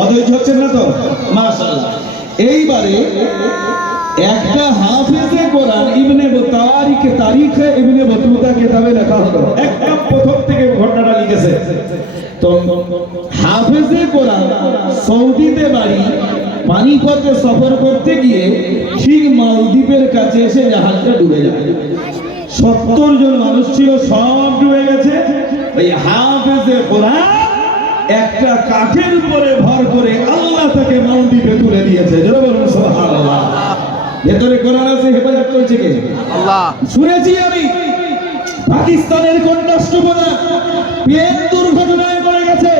অধৈর্য হচ্ছেন না তো? মাশাআল্লাহ। এইবারে একটা হাফেজে কোরআন ইবনে তারিখে ইবনে বতুতা কিতাবে লেখা হলো, একদম প্রথম থেকে ঘটনাটা লিখেছে। তো হাফেজে কোরআন সৌদিতে বাড়ি, পানিপথে সফর করতে গিয়ে ঠিক মালদ্বীপের কাছে এসে জাহাজটা ডুবে যায়। 70 জন মানুষ ছিল, সব ডুবে গেছে। ওই হাফেজে কোরআন একটা কাঠের উপরে ভর করে আল্লাহ তাকে মালদ্বীপে তুলে দিয়েছে। যারা বলুন সুবহানাল্লাহ। ভেতরে কোরআন আছে, হেফাজত করছে কে? আল্লাহ। শুনেছি আমি পাকিস্তানের কোন রাষ্ট্রপ্রধান প্লেন দুর্ঘটনায় পড়ে গেছে,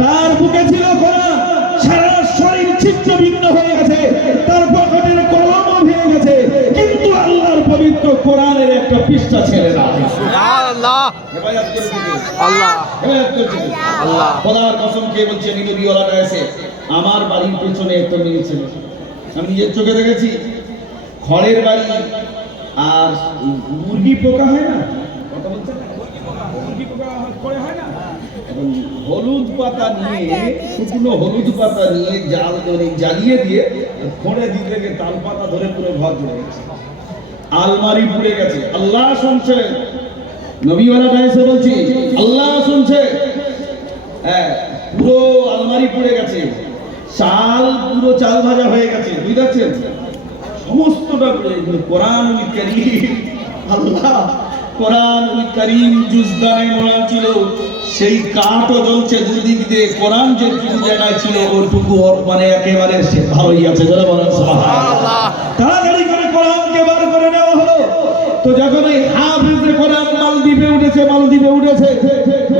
তার বুকে ছিল কোরআন, সারা শরীর ছিন্ন ভিন্ন হয়ে গেছে, তার পকেটের কলমও ভেঙে গেছে, কিন্তু আল্লাহর পবিত্র কোরআনের একটা পৃষ্ঠা ছেড়ে না। আল্লাহ হেফাজত করছে কে? আল্লাহ। হেফাজত করছে কে? আল্লাহ। খোদার কসম খেয়ে বলছি, নবীওয়ালাটা এসে আমার বাড়ির পেছনে একটা মেয়ে ছিল, আমি নিজের চোখে দেখেছি। খড়ের বাড়ি আর মুরগি পোকা হয় না, কথা বলছে না, মুরগি পোকা করে হয় না, হলুদ পাতা নিয়ে, শুকনো হলুদ পাতা নিয়ে জাল ধরে জ্বালিয়ে দিয়ে খড়ে দিতে গিয়ে তাল পাতা ধরে পুরো ঘর চলে গেছে, আলমারি পুড়ে গেছে। আল্লাহ শুনছে, নবীওয়ালাটা এসে বলছি আল্লাহ শুনছে। হ্যাঁ, পুরো আলমারি পুড়ে গেছে, চাল পুরো চাল ভাজা হয়ে গেছে, বুঝতে পারছেন? সমস্তটা কোরআনুল কারীম, আল্লাহ কোরআনুল কারীম জুজদানে মোড়া ছিল, সেই কাঠও জ্বলছে দুদিক দিয়ে। কোরআন যেটুকু জায়গায় ছিল ওইটুকু মানে একেবারে ভালোই আছে। যারা বলেন সুবহানাল্লাহ। তাড়াতাড়ি করে কোরআনকে বার করে নেওয়া হলো। তো যখন এই হাফেজে কোরআন মালদ্বীপে উঠেছে,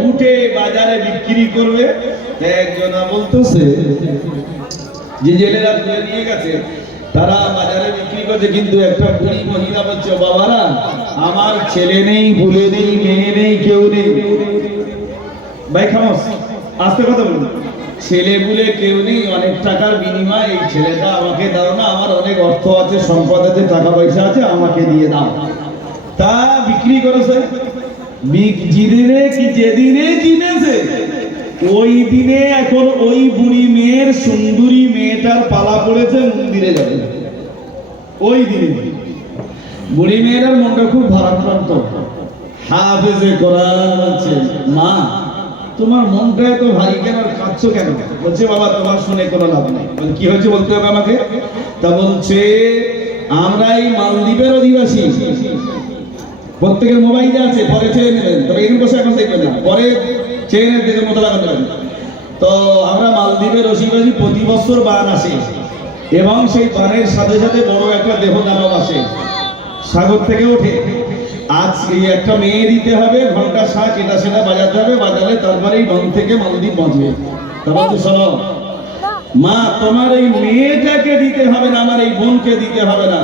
উঠে বাজারে বিক্রি করবে, একজনা বলতেছে যে জেলেরা তুলে নিয়ে গেছে, তারা বাজারে বিক্রি করছে, কিন্তু একটা বুড়ি মহিলা বলছে বাবারা আমার ছেলে নেই, ভুলে নেই, মেয়ে নেই, কেউ নেই। ভাই খামোশ, আস্তে কথা বলুন। ছেলে বুলে কেউ নেই, অনেক টাকার বিনিময়ে এই ছেলেটা আমাকে দাও না, আমার অনেক অর্থ আছে, সম্পদ আছে, টাকা পয়সা আছে, আমাকে দিয়ে দাও। তা বিক্রি করেছে। যেদিনে কিনেছে ওই দিনে এখন ওই বুড়ি মেয়ের, সুন্দরী মেয়েটার পালা পড়েছে মন্দিরে যাবে। ওই দিনে বুড়ি মেয়েটার মনটা খুব ভারাক্রান্ত। হাফেজে কোরআন বলছে মা তোমার মনটা এত ভারী কেন, কাঁদছো কেন? বলছে বাবা তোমার শুনে কোনো লাভ নেই। কি হয়েছে বলতে হবে আমাকে। তা বলছে আমরা এই মালদ্বীপের অধিবাসী, প্রত্যেকের মোবাইলে আছে, পরে চেয়ে নেবেন, তবে এখানে বসে এখন দেখবেন না, পরে চেয়ে নেবেন, দেখে মতো লাগাতে পারেন। তো আমরা মালদ্বীপের অধিবাসী, প্রতি বছর বান আসে এবং সেই বানের সাথে সাথে বড় একটা দেহদানব আসে, সাগর থেকে ওঠে। আজ এই একটা মেয়ে দিতে হবে, ঘন্টা 60 এটা সেটা বাজাতে হবে, বাজালে তারপরে এই বান থেকে মালদ্বীপ বাঁচবে। তারপর তো শোনো মা, তোমার এই মেয়েটাকে দিতে হবে না, আমার এই বোনকে দিতে হবে না,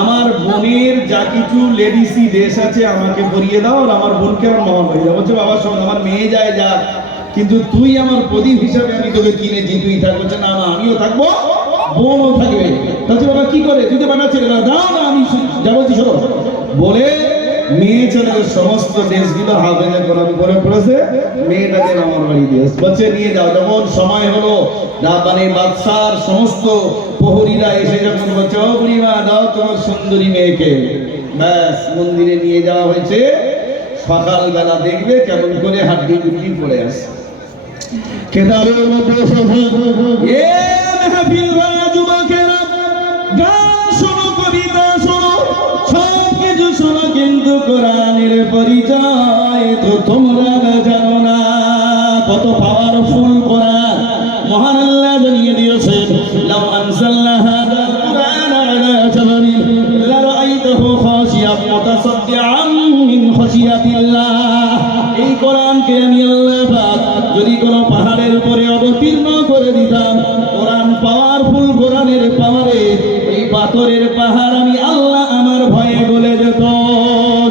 আমার বোনের যা কিছু লেডিসি ড্রেস আছে আমাকে পরিয়ে দাও, আর আমার বোনকে আমার মামা পরিয়ে দাও। বলছে বাবা শোন, আমার মেয়ে যায় যা, কিন্তু তুই আমার প্রদীপ হিসাবে আমি তোকে কিনেছি, তুই থাকবো। না না আমিও থাকবো, বোনও থাকবে। বলছে বাবা কি করে, তুই তো বানাচ্ছে, দাও না আমি যা বলছি শোনো। বলে মেয়ে ছেলের সমস্ত ড্রেসগুলো হাফেজে কোরআন করে পড়েছে, মেয়েটাকে আমার বাড়ি দিয়ে বলছে নিয়ে যাও। যখন সময় হলো রাব্বানি বাদশার সমস্ত প্রহরীরা এসে যখন বলছে ও বুড়িমা দাও তোমার সুন্দরী মেয়েকে, ব্যাস মন্দিরে নিয়ে যাওয়া হয়েছে। সকালবেলা দেখবে কেমন করে হাড্ডি গুড্ডি পড়ে আসে। কেদারের মধ্যে এ মেহফিল ভাইয়া যুবকেরা, গান শোনো, কবিতা শোনো, সব কিছু শোনো, কিন্তু কোরআনের পরিচয় তো তোমরা জানো না। কত পাওয়ারফুল কোরআন মহান আল্লাহ জানিয়ে দিয়েছেন। লাউ আনজালনা হাদাল কুরআন আলা জাবালিন লারাআইতাহু খাশিয়াম মুতাসাদ্দিআন মিন খাশিয়াতিল্লাহ। এই কোরআনকে আমি আল্লাহ পাক যদি কোনো পাহাড়ের উপরে অবতীর্ণ করে দিতাম, কোরআন পাওয়ারফুল, কোরআনের পাওয়ারে এই পাথরের পাহাড় আমি আল্লাহ আমার ভয়ে গলে যেত।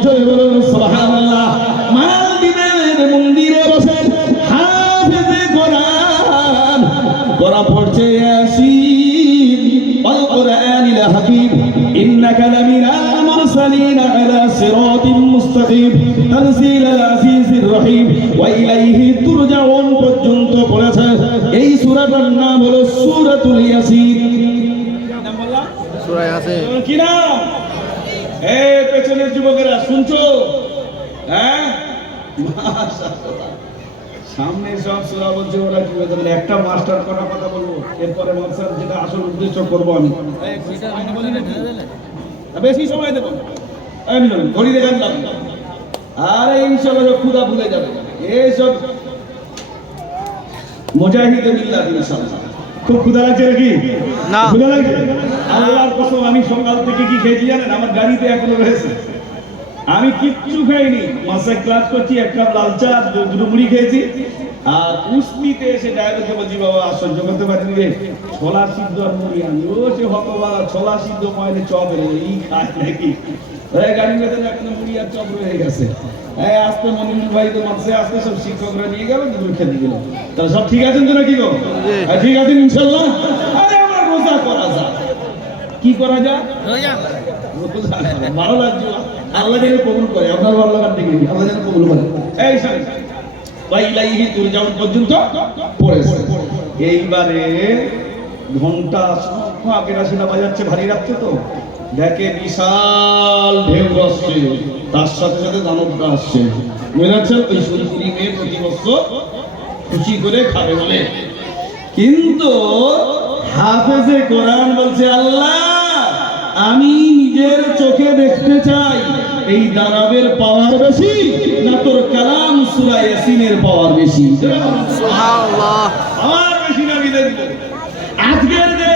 জয় বলুন সুবহানাল্লাহ। মালদ্বীপের মন্দিরে বসে হাফেজে কোরআন কোরআন পড়ছে, ইয়াসিন ওয়াল কুরআনিল হাকীম ইন্নাকা লামিনাল মুরসালিন আলা সিরাতিম মুস্তাকিম তানজিলাল আজিজির রহিম ওয়া ইলাইহি তুরজাউন পর্যন্ত পড়েছে। এই সূরাটা সূরাটার নাম হলো সূরাতুল ইয়াসিন। নাম বললাম সূরা ইয়াসিন। কি নাম? এই পেছনের যুবকেরা শুনছো? হ্যাঁ, মাশাআল্লাহ। সামনে সব সূরা বলছে, ওরা কি বলতে বলে একটা মাস্টার করার কথা বলবো, এরপরে মাস্টার যেটা আসল উদ্দেশ্য করবো আমি। বেশি সময় দেবো ঘড়ি দেখেন, আরে ইনশাআল্লাহ খুদা ভুলে যাবে এইসব মুজাহিদে বিল্লাহ। ইনশাআল্লাহ খুব ক্ষুধা লাগছে নাকি? না, ক্ষুধা লাগছে। আল্লাহর কসম, আমি সকাল থেকে কি খেয়েছি জানেন? আমার গাড়িতে এখনো রয়েছে, আমি কিচ্ছু খাইনি। মাসে ক্লাস করছি, এক কাপ লাল চা, দুটো মুড়ি খেয়েছি। আর কুস্তিতে এসে ড্রাইভারকে বলছি, বাবা আর সহ্য করতে পারছি রে, ছোলা সিদ্ধ আর মুড়ি আনি। ও সে হতবালা, ছোলা সিদ্ধ পয়লে চপ এনে এই খায় নাকি? গাড়ির ভেতরে এখন মুড়ি আর চপ রয়ে গেছে। আসতে মনিমুল ভাই তো মাসে আসতে সব শিক্ষকরা নিয়ে গেল, দুটো খেতে দিল। তাহলে সব ঠিক আছেন তো নাকি গো? ঠিক আছেন ইনশাল্লাহ। আরে আমার রোজা করা যায়, কি করা যায়? ভালো লাগছে, আল্লাহ যেন কবুল করে। আপনার ভালো লাগার দিকে আল্লাহ যেন কবুল করে। এই ওয়াইলাইহি তুরজাউন পর্যন্ত পড়েছে। এইবারে ঘন্টা কেরাসিনা বাজাচ্ছে, ভারী রাখছে তো, দেখে বিশাল ঢেউ আসছে, তার সাথে সাথে দানবটা আসছে। বুঝতে পারছেন? ওই সুন্দরী মেয়ে প্রতি বছর খুশি করে খাবে বলে। কিন্তু হাফেজে কোরআন বলছে, আল্লাহ আমি নিজের চোখে দেখতে চাই এই দানবের পাওয়ার বেশি না তোর কালাম সূরা ইয়াসিনের পাওয়ার বেশি। সুবহানাল্লাহ। পাওয়ার বেশি না দেখব। আজকের যে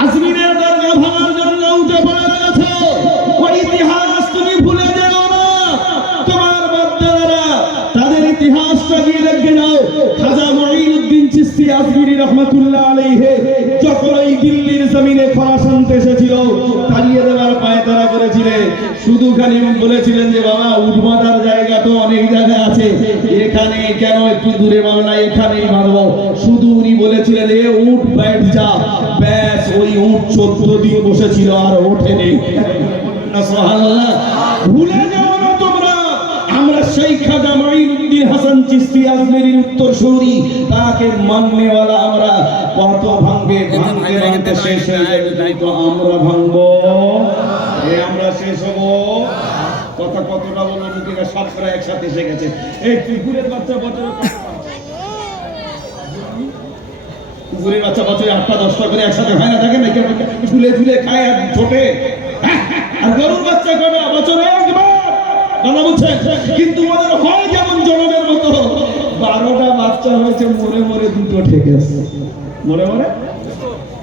আজমিরের দরগা ভাঙার জন্য উঠে পড়ে রয়েছে, ওই ইতিহাস তুমি ভুলে যেও না। তোমার বাপ-দাদারা তাদের ইতিহাসটা গিয়ে দেখে নাও। খাজা মুঈনুদ্দিন চিশতি আজমিরি রহমাতুল্লাহ আলাইহি যখন এই দিল্লির জমিনে খোরাসানতে এসেছিল, তাড়িয়ে দেওয়ার পায়তারা করেছিলেন। শুধু খালি বলেছিলেন যে বাবা উট বাঁধার জায়গা তো অনেক জায়গা আছে, এখানে কেন একটু দূরে মারো না, এখানেই মারবো। শুধু উনি বলেছিলেন এ উট ব্যাট যা, ব্যাস ওই উট 14 দিন বসেছিল আর ওঠেনি। সুবহানাল্লাহ। ভুলে যাও না তোমরা, আমরা সেই খাজা মুঈনুদ্দিন হাসান চিশতি আজমেরির উত্তরসূরি, তাকে মাননেওয়ালা আমরা। কত ভাঙবে, ভাঙতে ভাঙতে শেষ হয়ে যাবে, তো আমরা ভাঙবো, আমরা শেষ হবো। কথা কতটা বলো, মুখে সব করে একসাথে এসে গেছে। এই কুকুরের বাচ্চা বছরে কুকুরের বাচ্চা বছরে 8টা-10টা করে একসাথে হয় না? দেখেন ঝুলে ঝুলে খায় আর ছোটে। আর গরুর বাচ্চা কবে? বছরে একবার। কথা বুঝছেন? কিন্তু ওদের হয় যেমন জনমের মতো। 12টা বাচ্চা হয়েছে, মরে মরে 2টো ঠেকে আছে। মরে মরে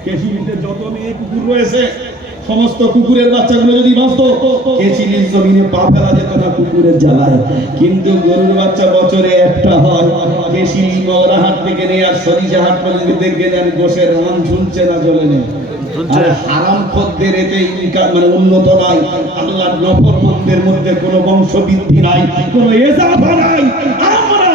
কেশিলিতে যত মেয়ে কুকুর রয়েছে, সমস্ত কুকুরের বাচ্চাগুলো যদি বাঁচত, কেশিলির জমিনে পা ফেলা যেত না কুকুরের জ্বালায়। কিন্তু গরুর বাচ্চা বছরে একটা হয়। কেশিলি মগরাহাট থেকে নিয়ে আর সরিষাহাট পর্যন্ত দেখে যান গোশের রান ঝুলছে না জ্বলে নেই। আর হারাম খদ্দের এতে ইনকাম মানে উন্নত নাই। আল্লাহর নফরমানদের মধ্যে কোনো বংশ বৃদ্ধি নাই, কোনো ইজাফা নাই। আমরা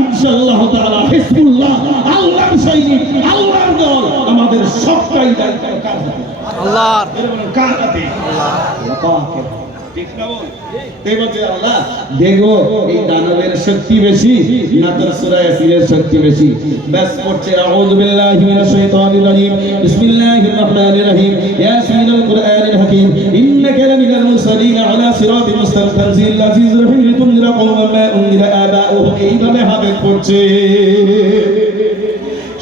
ইনশাআল্লাহ তাআলা হিজবুল্লাহ, আল্লাহর সৈনিক, আল্লাহর দল, আমাদের সবটাই দায়িত্ব কার হাতে? আল্লাহর। কার হাতে? আল্লাহ পাকের। ঠিক না বল? তাই বলছে আল্লাহ দেখো এই দানবের শক্তি বেশি না তোর সূরা ইয়াসিনের শক্তি বেশি। ব্যাস পড়ছে আউযু বিল্লাহি মিনাশ শাইতানির রাজিম, বিসমিল্লাহির রহমানির রহিম, ইয়াসিনুল কুরআনিল হাকীম, ইন্নাকা লামিনাল মুরসালিন আলা সিরাতিল মুস্তাকিম, তানজিলুল আজিজির রহিম, লিতুনজিরা কওমান মা উনজিরা আবাউহুম। এইভাবে হাফেজ পড়ছে।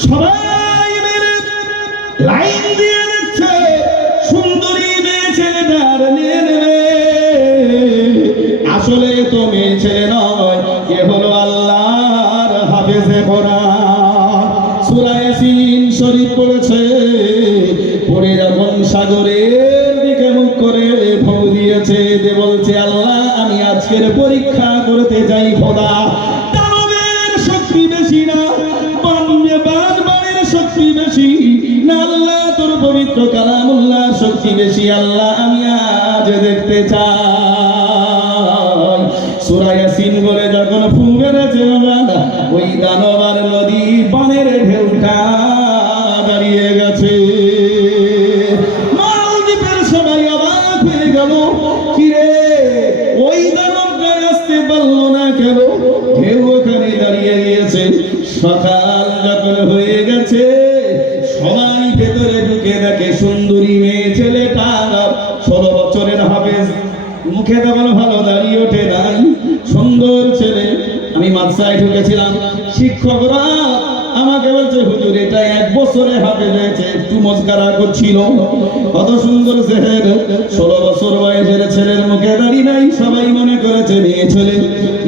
সবাই মিলে লাইন দিয়ে দেখছে, সুন্দরী মেয়ে ছেলেটার নিয়ে নেবে। আসলে তো মেয়ে ছেলে নয়, এ হলো আল্লাহর হাফেজে কোরআন। সূরা ইয়াসিন শরীফ পড়েছে, পড়ে যখন সাগরের দিকে মুখ করে ফু দিয়েছে, যে বলছে আল্লাহ আমি আজকের পরীক্ষা করতে চাই খোদা, দানবের শক্তি বেশি না বানবানের শক্তি বেশি না, আল্লাহ তোর পবিত্র কালামুল্লাহর শক্তি বেশি। আল্লাহ আমি আজ দেখতে চাই। সূরা ইয়াসিন বলে যখন ফু মেরেছে, ওই দানব আর নদী বানের ঢেউটা দাঁড়িয়ে গেছে। মালদ্বীপের সবাই অবাক হয়ে গেল, কিরে ওই দানবটা আসতে পারলো না কেন? ঢেউ ওখানে দাঁড়িয়ে গিয়েছে। সকাল যখন হয়ে গেছে, মুখে তখন ভালো দাঁড়িয়ে ওঠে নাই, সুন্দর ছেলে। আমি মাদ্রাসায় ঢুকেছিলাম, শিক্ষকরা আমাকে বলছে হুজুর এটা 1 বছরে হাফেজ হয়েছে, একটু মস্কারা করছিল। কত সুন্দর চেহারা, 16 বছর বয়সের ছেলের মুখে দাড়ি নাই, সবাই মনে করেছে মেয়ে ছেলে।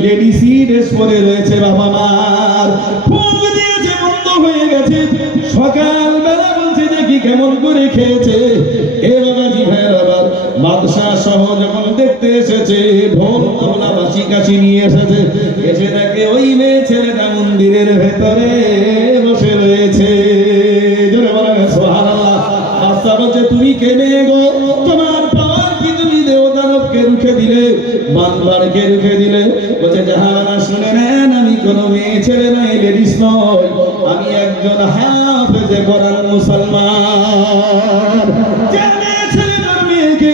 লেডিসি ড্রেস পরে রয়েছে, বাবা মার ফুল দিয়েছে, বন্ধ হয়ে গেছে। সকালবেলা বলছে দেখি কেমন করে খেয়েছে। এ বাবাজি ভাইয়ের আবার বাদশাহ সহ যখন দেখতে এসেছে, ঢোল তবলা বাঁশি কাশি নিয়ে এসেছে, এসে দেখে ওই মেয়ে ছেলেটা মন্দিরের ভেতরে বসে রয়েছে। জোরে বলা গেছে সুবহানাল্লাহ। বাদশাহ বলছে তুমি কে মেয়ে গো, তোমার পাওয়ার কি, তুমি দেবদানবকে রুখে দিলে, বানবারকে রুখে দিলে? বলছে জাহানারা শুনে নেন, আমি কোনো মেয়ে ছেলে নাই, লেডিস নয়, আমি একজন হাফেজে কোরআন মুসলমান। যে মেয়ে ছেলেটার মেয়েকে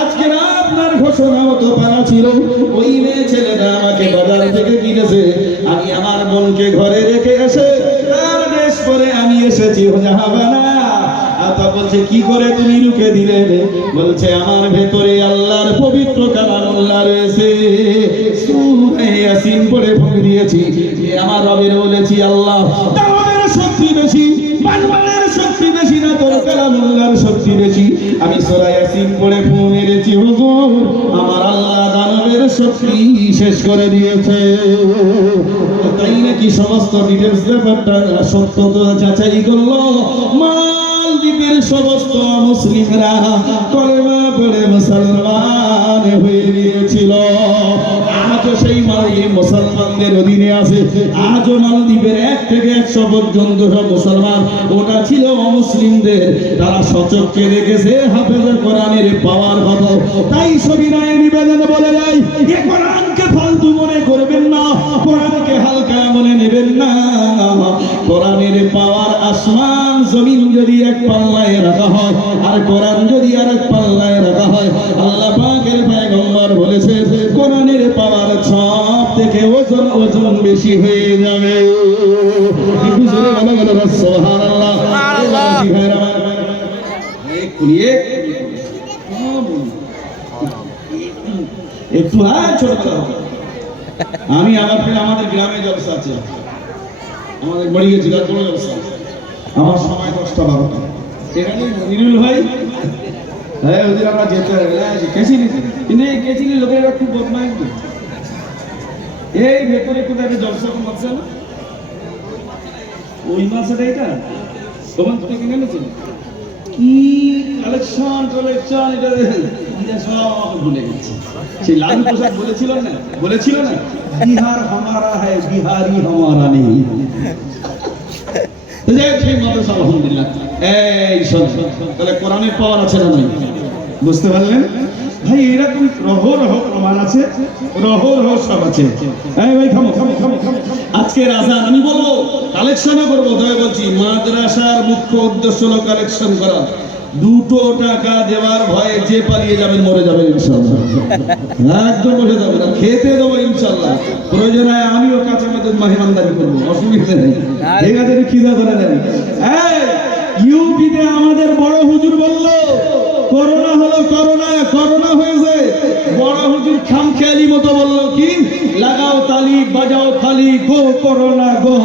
আজকে আপনার ঘোষণা মতো পাওয়া ছিল, ওই মেয়ে ছেলেটা আমাকে বাজার থেকে কিনেছে, আমি আমার বোনকে ঘরে রেখে এসে তার ড্রেস পরে আমি এসেছি জাহাবানা। আতা বলছে কি করে তুমি রুখে দিলে? বলছে আমার ভেতরে আল্লাহর পবিত্র কালামুল্লাহ রয়েছে, সূরা ইয়াসিন পড়ে ফুঁক দিয়েছি, যে আমার রবের বলেছি আল্লাহ তাআলার শক্তি বেশি, বান্দার শক্তি বেশি না, তোর কালামুল্লাহর শক্তি বেশি। আমি সূরা ইয়াসিন পড়ে ফুঁক মেরেছি, হুজুর আমার আল্লাহ দানবের শক্তি শেষ করে দিয়েছে। তাই নাকি সমস্ত ডিটেইলস ব্যাপারটা সত্যতা যাচাই করলো। মালদ্বীপের সমস্ত মুসলিমরা কলেমা পড়ে মুসলমান হয়ে গিয়েছিল। আজও সেই মালদ্বীপ মুসলমানদের অধীনে আছে। আজও মালদ্বীপের 1 থেকে 100 পর্যন্ত সব মুসলমান, ওটা ছিল অমুসলিমদের। তারা সচক্ষে দেখেছে হাফেজে কোরআনের পাওয়ার কথা। তাই সবিনয়ে নিবেদন বলে যাই, এ কোরআনকে ফালতু মনে করবেন না, কোরআনকে হালকা মনে নেবেন না। কোরআনের পাওয়ার আসমান জমিন যদি এক পাল্লায় রাখা হয়, আর কোরআন যদি আরেক পাল্লায় রাখা হয়, আল্লাহ পাকের পয়গম্বর বলেছে কোরআনের পাওয়ার সব থেকে ওজন বেশি হয়ে যাবে। একটু জোরে বলা গেল না সুবহানাল্লাহ। একটু ছোট আমি আবার ফিরে আমাদের গ্রামে জলসা আছে, আমাদের বাড়ি গেছি বড় জলসা, আমার সময় 10টা 12টা। এখানে নিরুল ভাই, হ্যাঁ ওদের আমরা যেতে হবে, কেচিনি, কিন্তু এই কেচিনি লোকেরা খুব বদমাইশ। এই ভেতরে কোথায় জলসা মারছে না, ওই মাছটা এটা তোমার থেকে এনেছিল কি কালেকশন, এটা সব ভুলে গেছে। সেই লালু প্রসাদ বলেছিল না, বিহার হামারা হ্যায়, বিহারি হামারা নেই। আলহামদুলিল্লাহ, এই তাহলে কোরআনের পাওয়ার আছে না নাই? বুঝতে পারলেন ভাই? এরকম রহ প্রমাণ আছে, রহ সব আছে। এই ভাই থামো। আজকের আজান আমি বলবো, কালেকশনও করবো, তবে বলছি মাদ্রাসার মুখ্য উদ্দেশ্য হলো কালেকশন করা। 2 টাকা দেওয়ার ভয়ে যে পালিয়ে যাবেন মরে যাবেন ইনশাআল্লাহ, একদম মরে যাবে না। খেতে দেবো ইনশাআল্লাহ, প্রয়োজন হয় আমিও কাঁচা মেয়েদের মেহমানদারি করবো, অসুবিধা নেই। ঠিক আছে, খিদা করে নেন। ইউপিতে আমাদের বড় হুজুর বললো করোনা হলো, করোনা হয়েছে। বড় হুজুর খামখেয়ালি মতো বললো কি, লাগাও তালি বাজাও খালি, গো করোনা গো।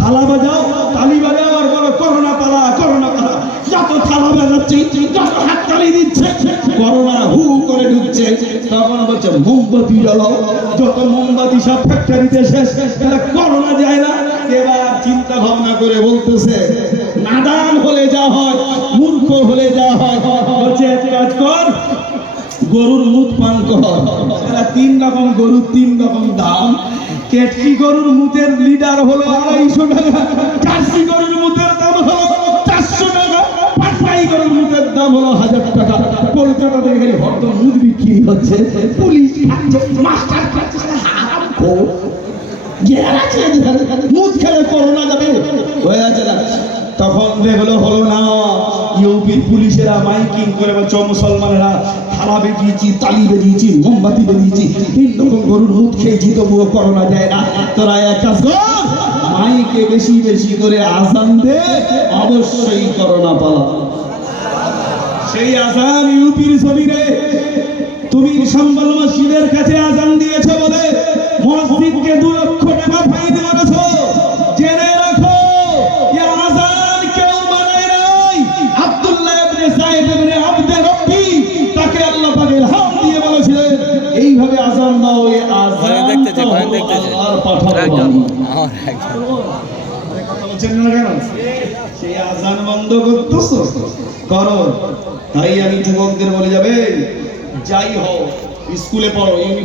থালা বাজাও, তালি বাজাও, আর বলো করোনা পালা, করোনা পালা। যত থালা বাজাচ্ছে, যত হাততালি দিচ্ছে, করোনা হু করে ঢুকছে। তখন বলছে মোমবাতি জ্বালাও, যত মোমবাতি সব ফ্যাক্টরিতে শেষ, করোনা যায় না। এবার চিন্তা ভাবনা করে বলতেছে, নাদান হলে যা হয়, মূর্খ হলে যা হয়, বলছে এক কাজ কর, গরুর মুত পান কর। 3 রকম গরু, 3 রকম দাম। কেটকি গরুর মুতের লিটার হলো 250 টাকা, জার্সি গরুর মুতের দাম হলো 400 টাকা, পাটনাই গরুর মুতের দাম হলো 1000 টাকা। কলকাতাতে গেলে হয়তো মুদ বিক্রি হচ্ছে, পুলিশ খাচ্ছে, মাস্টার খাচ্ছে, হারাম খোর। মুদ খেলে করোনা যাবে, হয়ে আছে না? তখন দেখলো হলো না, ইউপির পুলিশেরা মাইকিং করে বলছে মুসলমানেরা থালা বেরিয়েছি, তালি বেরিয়েছি, মোমবাতি বেরিয়েছি, 3 রকম গরুর মুদ খেয়েছি, তবুও করোনা যায় না। তোরা এক কাজ কর, মাইকে বেশি বেশি করে আজান দে, অবশ্যই করোনা পালা। সেই আজান ইউপির জমিনে তুমি সম্বল মসজিদের কাছে আজান দিয়েছো বলে মসজিদকে 2 লক্ষ টাকা ফাইন মারছো। জেনে রাখো এই আজান কেউ বানায় নাই, আব্দুল্লাহ ইবনে সাইদ ইবনে আব্দে রব্বি তাকে আল্লাহ পাক ইলহাম দিয়ে বলেছিলেন এইভাবে আজান দাও। এই আজান দেখতেছে, দেখতেছে। আল্লাহর পাঠানো একজন বাণী। আমার একজন কথা বলছেন না কেন? সেই আজান বন্ধ করতেছো করো। তাই আমি যুবকদের বলে যাবে, যাই হোক স্কুলে পড়ো, ইউনিভার্সিটি